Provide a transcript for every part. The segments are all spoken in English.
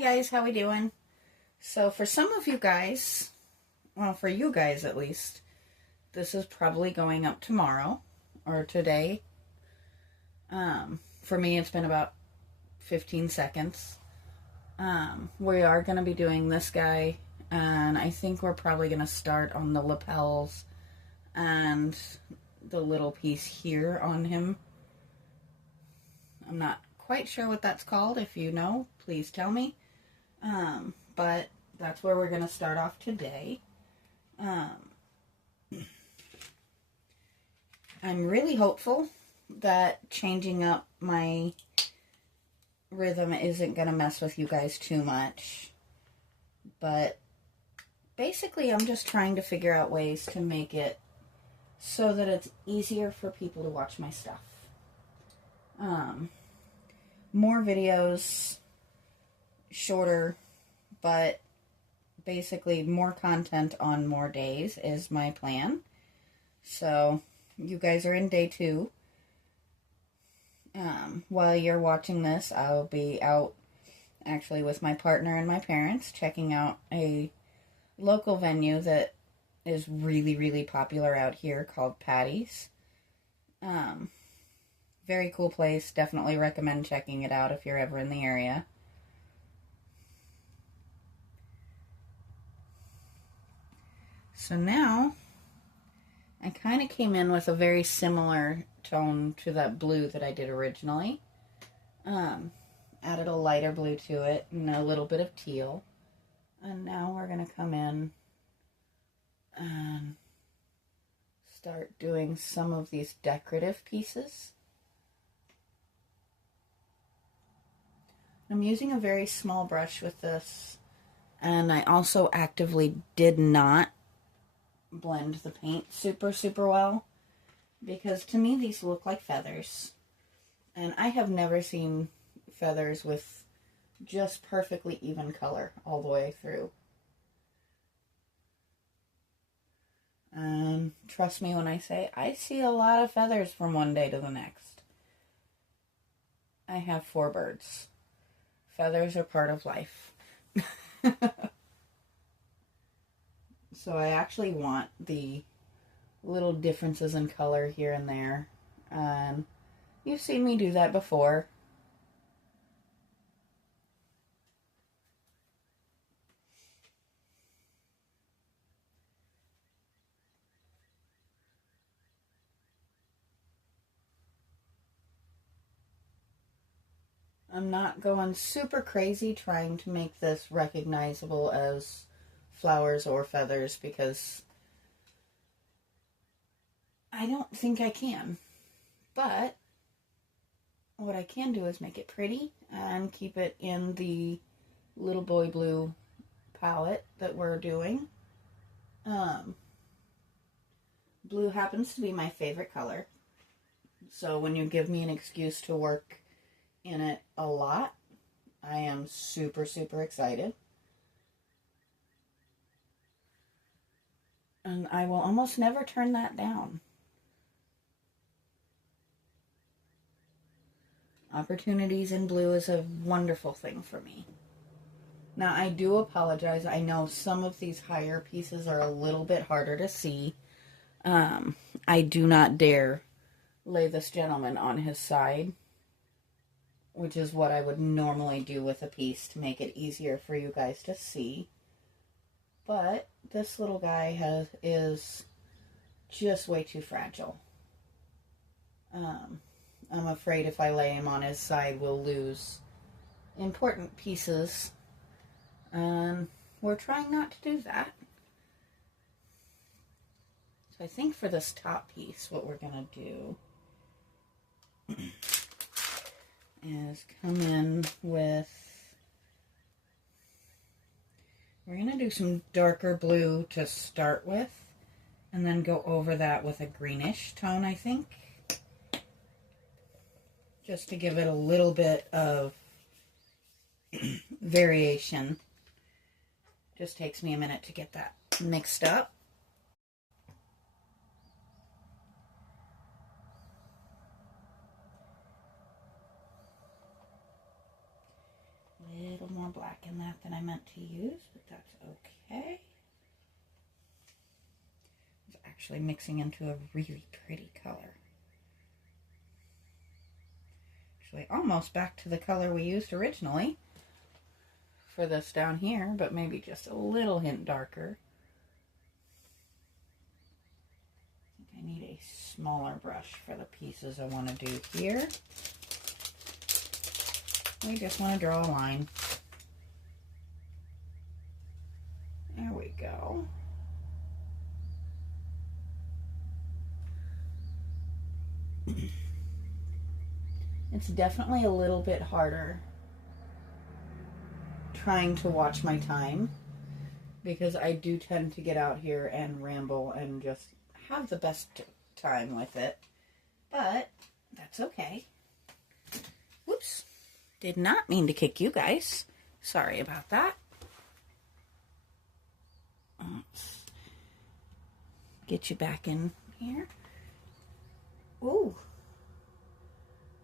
guys, how we doing? So for some of you guys, well, for you guys at least, this is probably going up tomorrow or today. For me, it's been about 15 seconds. We are going to be doing this guy, and I think we're probably going to start on the lapels and the little piece here on him. I'm not quite sure what that's called. If you know, please tell me. But that's where we're going to start off today. I'm really hopeful that changing up my rhythm isn't going to mess with you guys too much. But basically, I'm just trying to figure out ways to make it so that it's easier for people to watch my stuff. More videos, shorter, but basically more content on more days is my plan. So you guys are in day 2. While you're watching this, I'll be out actually with my partner and my parents checking out a local venue that is really, really popular out here called Patty's. Very cool place. Definitely recommend checking it out if you're ever in the area. So now, I kind of came in with a very similar tone to that blue that I did originally. Added a lighter blue to it and a little bit of teal. And now we're going to come in and start doing some of these decorative pieces. I'm using a very small brush with this, and I also actively did not blend the paint super well, because to me these look like feathers, and I have never seen feathers with just perfectly even color all the way through. Trust me when I say I see a lot of feathers from one day to the next. I have 4 birds. Feathers are part of life. So I actually want the little differences in color here and there. You've seen me do that before. I'm not going super crazy trying to make this recognizable as flowers or feathers, because I don't think I can. But what I can do is make it pretty and keep it in the Little Boy Blue palette that we're doing. Blue happens to be my favorite color. So when you give me an excuse to work in it a lot, I am super excited. And I will almost never turn that down. Opportunities in blue is a wonderful thing for me. Now, I do apologize. I know some of these higher pieces are a little bit harder to see. I do not dare lay this gentleman on his side, which is what I would normally do with a piece to make it easier for you guys to see. But this little guy is just way too fragile. I'm afraid if I lay him on his side, we'll lose important pieces. We're trying not to do that. So I think for this top piece, what we're going to do is come in with, we're going to do some darker blue to start with, and then go over that with a greenish tone, I think, just to give it a little bit of variation. Just takes me a minute to get that mixed up. A little more more black in that than I meant to use, but that's okay. It's actually mixing into a really pretty color. Actually, almost back to the color we used originally for this down here, but maybe just a little hint darker. I need a smaller brush for the pieces I want to do here. We just want to draw a line. There we go. It's definitely a little bit harder trying to watch my time, because I do tend to get out here and ramble and just have the best time with it, but that's okay. Whoops, did not mean to kick you guys. Sorry about that. Let's get you back in here. Ooh.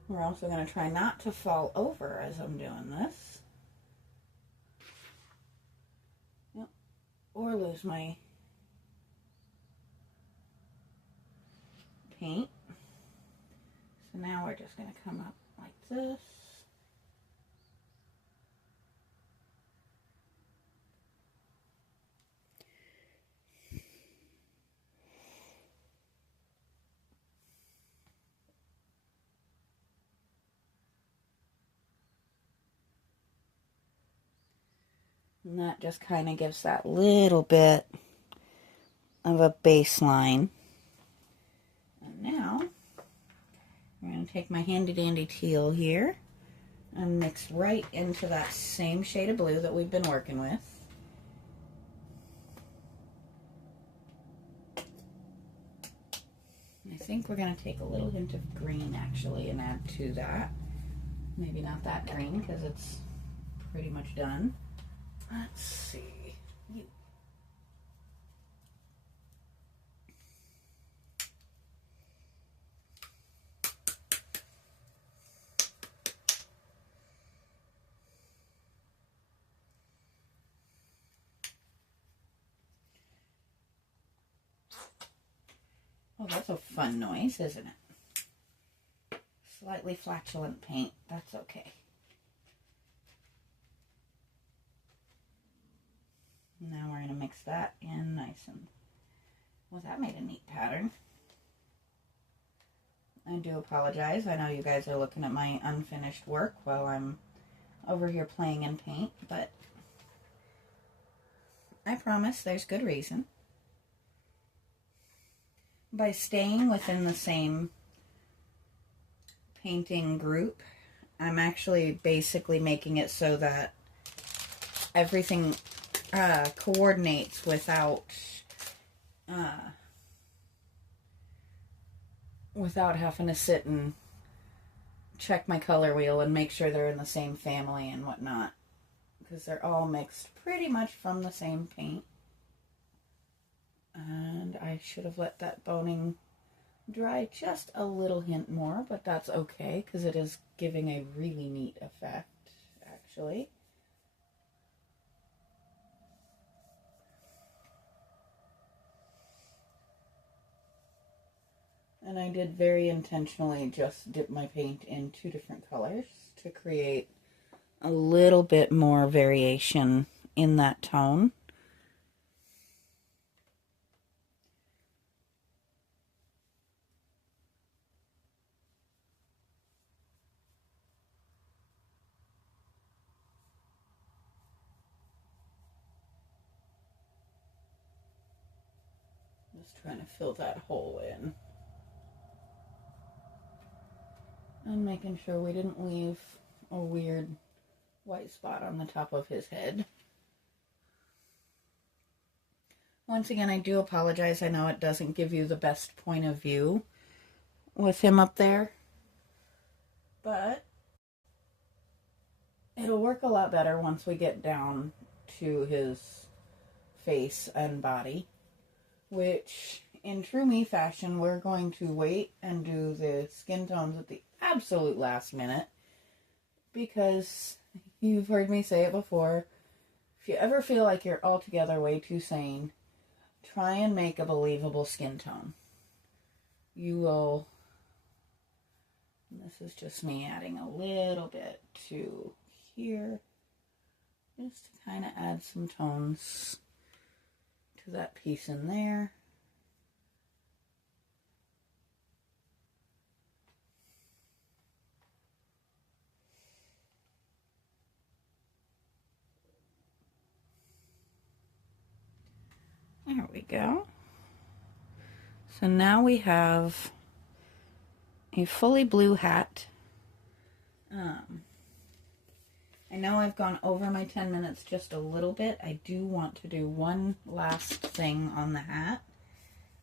We're also going to try not to fall over as I'm doing this. Yep. Or lose my paint. So now we're just going to come up like this. And that just kind of gives that little bit of a baseline. And now, I'm going to take my handy dandy teal here and mix right into that same shade of blue that we've been working with. And I think we're going to take a little hint of green actually and add to that. Maybe not that green because it's pretty much done. Let's see. Oh, that's a fun noise, isn't it? Slightly flatulent paint. That's okay. Now we're going to mix that in nice and... Well, that made a neat pattern. I do apologize. I know you guys are looking at my unfinished work while I'm over here playing in paint, but I promise there's good reason. By staying within the same painting group, I'm actually basically making it so that everything coordinates without having to sit and check my color wheel and make sure they're in the same family and whatnot, because they're all mixed pretty much from the same paint. And I should have let that boning dry just a little hint more, but that's okay because it is giving a really neat effect actually. And I did very intentionally just dip my paint in 2 different colors to create a little bit more variation in that tone. Just trying to fill that hole in. And making sure we didn't leave a weird white spot on the top of his head. Once again, I do apologize. I know it doesn't give you the best point of view with him up there, but it'll work a lot better once we get down to his face and body, which in true me fashion, we're going to wait and do the skin tones at the absolute last minute because You've heard me say it before. If you ever feel like you're altogether way too sane, try and make a believable skin tone. You will... This is just me adding a little bit to here. Just to kind of add some tones to that piece in there. There we go. So now we have a fully blue hat. I know I've gone over my 10 minutes just a little bit. I do want to do one last thing on the hat.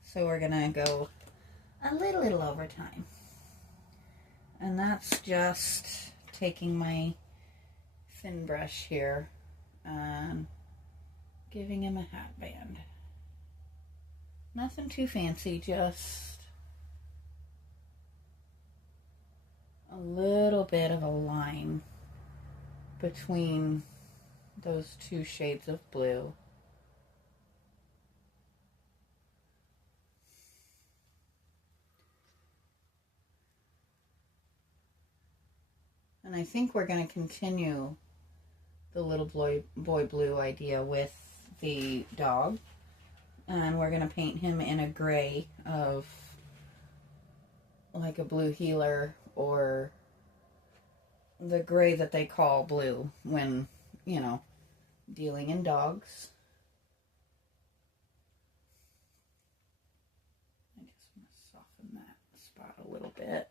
So we're gonna go a little over time. And that's just taking my thin brush here and giving him a hat band. Nothing too fancy, just a little bit of a line between those two shades of blue. And I think we're going to continue the little boy blue idea with the dog. And we're going to paint him in a gray of like a blue heeler, or the gray that they call blue when, you know, dealing in dogs. I just want to soften that spot a little bit.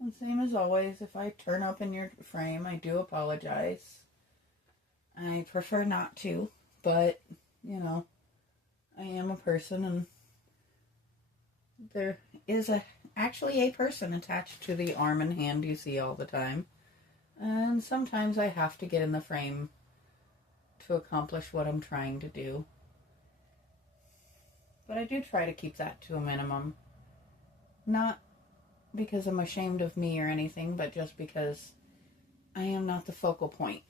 And same as always, if I turn up in your frame, I do apologize. I prefer not to, but, you know, I am a person, and there is actually a person attached to the arm and hand you see all the time. And sometimes I have to get in the frame to accomplish what I'm trying to do. But I do try to keep that to a minimum. Not because I'm ashamed of me or anything, but just because I am not the focal point.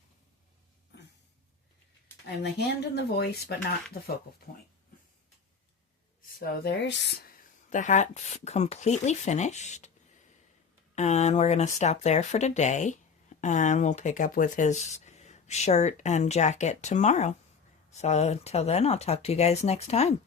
I'm the hand and the voice, but not the focal point. So there's the hat completely finished. And we're going to stop there for today. And we'll pick up with his shirt and jacket tomorrow. So until then, I'll talk to you guys next time.